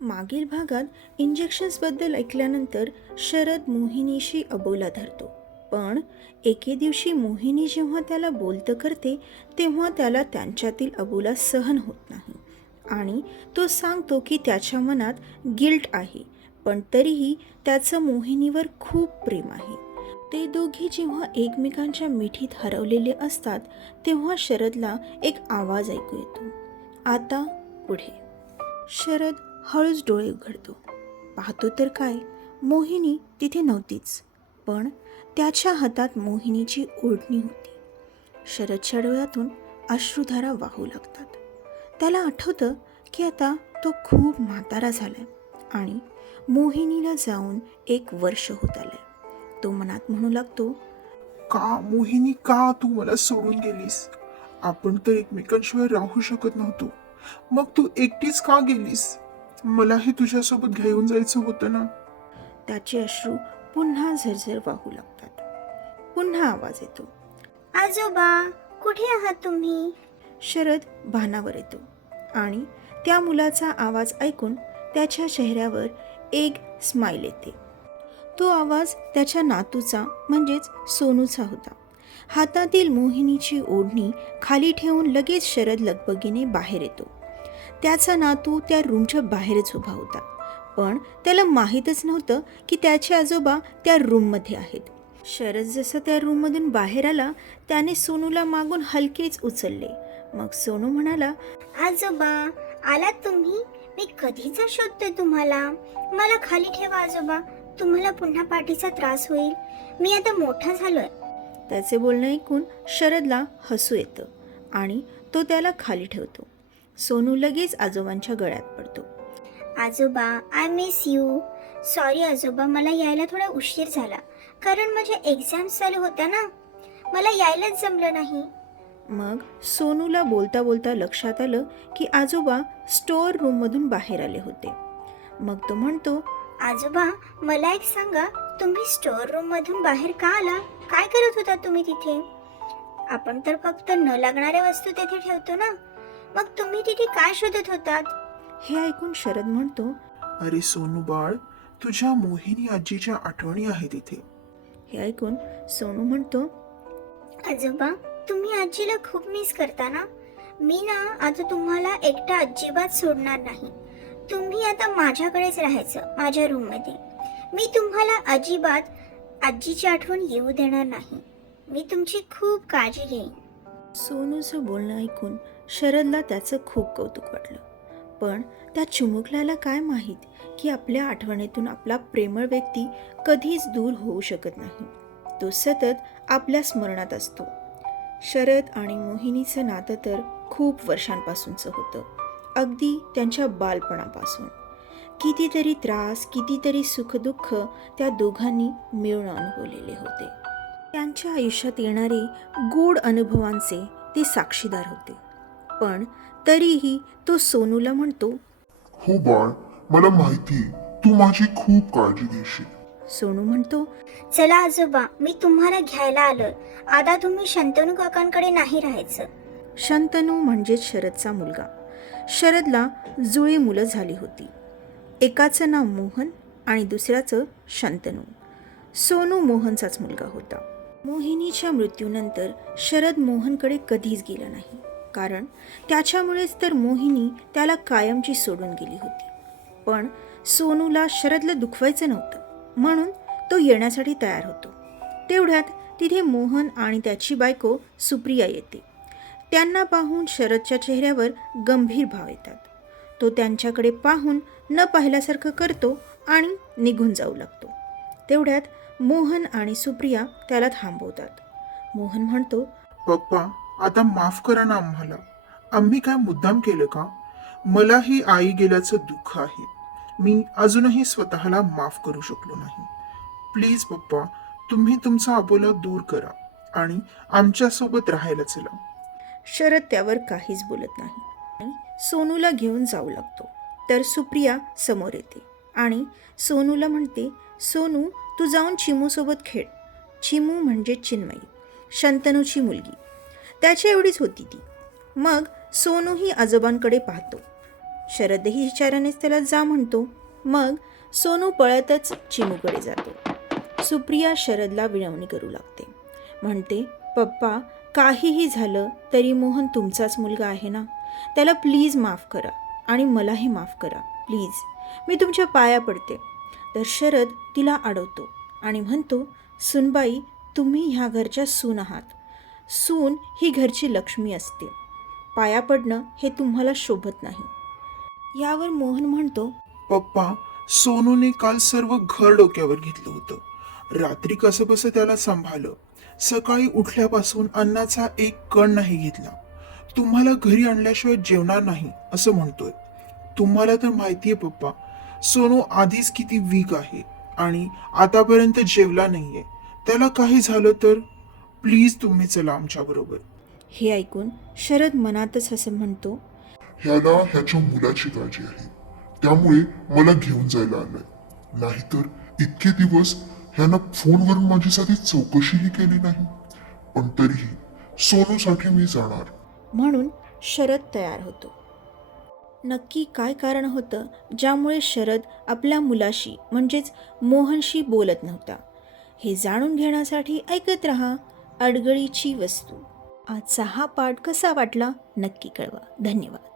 मागील भागात इंजेक्शन्सबद्दल ऐकल्यानंतर शरद मोहिनीशी अबोला धरतो. पण एके दिवशी मोहिनी जेव्हा त्याला बोलतं करते तेव्हा त्याला त्यांच्यातील अबोला सहन होत नाही आणि तो सांगतो की त्याच्या मनात गिल्ट आहे, पण तरीही त्याचं मोहिनीवर खूप प्रेम आहे. ते दोघी जेव्हा एकमेकांच्या मिठीत हरवलेले असतात तेव्हा शरदला एक आवाज ऐकू येतो. आता पुढे. शरद हळूच डोळे उघडतो. पाहतो तर काय, मोहिनी तिथे नव्हतीच, पण त्याच्या हातात मोहिनीची ओढणी होती. शरदच्या डोळ्यातून अश्रुधारा वाहू लागतात. त्याला आठवतं की आता तो खूप म्हातारा झालाय आणि मोहिनीला जाऊन 1 वर्ष होत आलंय. तो मनात म्हणू लागतो, का मोहिनी, का तू मला सोडून गेलीस? आपण तर एकमेकांशिवाय राहू शकत नव्हतो. मग तू एकटीच का गेलीस? मलाही तुझ्यासोबत घेऊन जायचं होतं ना. त्याचे अश्रू पुन्हा झरझर वाहू लागतात. पुन्हा आवाज येतो. आजोबा, कुठे आहात तुम्ही? शरद भानावर येतो आणि त्या मुलाचा आवाज ऐकून त्याच्या चेहऱ्यावर एक स्माईल येते. तो आवाज त्याच्या नातूचा म्हणजेच सोनूचा होता. हातातील मोहिनीची ओढणी खाली ठेवून लगेच शरद लगबगीने बाहेर येतो. त्याचा नातू त्या रूमच्या बाहेरच उभा होता, पण त्याला माहीतच नव्हतं की त्याचे आजोबा त्या रूममध्ये आहेत. शरद जसं त्या रूममधून बाहेर आला त्याने सोनूला मागून हलकेच उचलले. मग सोनू म्हणाला, आजोबा, आलात तुम्ही? मी कधीचा शोधतोय तुम्हाला. मला खाली ठेवा आजोबा, तुम्हाला पुन्हा पाठीचा त्रास होईल. मी आता मोठा झालोय. त्याचे बोलणं ऐकून शरदला हसू येतं आणि तो त्याला खाली ठेवतो. सोनू लगेच आजोबांच्या गळ्यात पडतो. आजोबा, आय मिस यू. सॉरी आजोबा, मला यायला थोडा उशीर झाला, कारण माझ्या एक्झाम्स चालू होत्या ना. मला यायलाच जमलं नाही. मग सोनूला बोलता बोलता लक्षात आलं की आजोबा स्टोअर रूममधून बाहेर आले होते. मग तो म्हणतो, आजोबा, मला एक सांगा, तुम्ही स्टोअर रूम मधून बाहेर का आला? काय करत होता तुम्ही तिथे? आपण तर फक्त न लागणाऱ्या वस्तू तिथे ठेवतो ना. मग तुम्ही तिथे काय शोधत होतात? हे ऐकून शरद म्हणतो, अरे सोनू बाळ, तुझ्या मोहिनी आजीच्या आठवणी आहेत इथे. हे ऐकून सोनू म्हणतो, आजोबा, तुम्ही आजीला खूप मिस करता ना. मी ना आता तुम्हाला एकटा अजिबात सोडणार नाही. तुम्ही आता माझ्याकडेच राहायचं, माझ्या रूम मध्ये. मी तुम्हाला अजिबात आजीची आठवण येऊ देणार नाही. मी तुमची खूप काळजी घेईन. सोनूचं बोलणं ऐकून शरदला त्याचं खूप कौतुक वाटलं. पण त्या चिमुकल्याला काय माहीत की आपल्या आठवणीतून आपला प्रेमळ व्यक्ती कधीच दूर होऊ शकत नाही. तो सतत आपल्या स्मरणात असतो. शरद आणि मोहिनीचं नातं तर खूप वर्षांपासूनचं होतं, अगदी त्यांच्या बालपणापासून. कितीतरी त्रास, कितीतरी सुखदुःख त्या दोघांनी मिळून अनुभवलेले होते. त्यांच्या आयुष्यात येणारे गोड अनुभवांचे ते साक्षीदार होते. पण तरीही तो सोनूला म्हणतो, हो बाळ, मला माहिती तू माझी खूप काळजी घेशील. सोनू म्हणतो, चला आजोबा, मी तुम्हाला घ्यायला आलोय. आता तुम्ही शंतनू काकांकडे नाही राहायचं. शंतनू म्हणजेच शरदचा मुलगा. शरदला जुळी मुलं झाली होती. एकाचं नाव मोहन आणि दुसऱ्याचं शंतनू. सोनू मोहनचाच मुलगा होता. मोहिनीच्या मृत्यूनंतर शरद मोहनकडे कधीच गेला नाही, कारण त्याच्यामुळेच तर मोहिनी त्याला कायमची सोडून गेली होती. पण सोनूला शरदला दुखवायचं नव्हतं, म्हणून तो येण्यासाठी तयार होतो. तेवढ्यात तिथे मोहन आणि त्याची बायको सुप्रिया येते. त्यांना पाहून शरदच्या चेहऱ्यावर गंभीर भाव येतात. तो त्यांच्याकडे पाहून न पाहिल्यासारखं करतो आणि निघून जाऊ लागतो. तेवढ्यात मोहन आणि सुप्रिया त्याला थांबवतात. मोहन म्हणतो, पप्पा, आता माफ करा ना आम्हाला. आम्ही काय मुद्दाम केलं का? मलाही आई गेल्याचं दुःख आहे. मी अजूनही स्वतःला माफ करू शकलो नाही. प्लीज पप्पा, तुम्ही तुमचा अबोला दूर करा आणि आमच्यासोबत राहायला चला. शरद त्यावर काहीच बोलत नाही आणि सोनूला घेऊन जाऊ लागतो. तर सुप्रिया समोर येते आणि सोनूला म्हणते, सोनू, तू जाऊन चिमूसोबत खेळ. चिमू म्हणजे चिन्मयी, शंतनूची मुलगी. त्याच्या एवढीच होती ती. मग सोनूही आजोबांकडे पाहतो. शरदही इशाऱ्यानेच त्याला जा म्हणतो. मग सोनू पळतच चिमूकडे जातो. सुप्रिया शरदला विनवणी करू लागते. म्हणते, पप्पा, काहीही झालं तरी मोहन तुमचाच मुलगा आहे ना. त्याला प्लीज माफ करा आणि मलाही माफ करा प्लीज. मी तुमच्या पाया पडते. तर शरद तिला अडवतो आणि म्हणतो, सुनबाई, तुम्ही ह्या घरच्या सून आहात. सून ही घरची लक्ष्मी असते. पाया पडणं हे तुम्हाला शोभत नाही. यावर मोहन म्हणतो, पप्पा, सोनूने काल सर्व घर डोक्यावर घेतलं होतं. रात्री कसं बसं त्याला सांभाळलं. सकाळी उठल्यापासून अन्नाचा एक कण नाही घेतला. तुम्हाला घरी आणल्याशिवाय जेवणार नाही असं म्हणतोय. तुम्हाला तर माहितीये पप्पा, सोनू आधीच किती वीक आहे आणि आतापर्यंत जेवला नाहीये. त्याला काही झालं तर प्लीज तुम्ही चला आमच्या बरोबर. हे ऐकून शरद मनातच असं म्हणतो, ह्याला ह्याच्या मुलाची काळजी आहे, त्यामुळे मला घेऊन जायला आलंय. नाहीतर इतके दिवस ह्यानं फोनवरून माझी साधी चौकशीही केली नाही. पण तरीही सोनूसाठी मी जाणार. म्हणून शरद तयार होतो. नक्की काय कारण होतं ज्यामुळे शरद आपल्या मुलाशी म्हणजेच मोहनशी बोलत नव्हता, हे जाणून घेण्यासाठी ऐकत रहा अडगळीची वस्तू. आजचा हा पाठ कसा वाटला नक्की कळवा. धन्यवाद.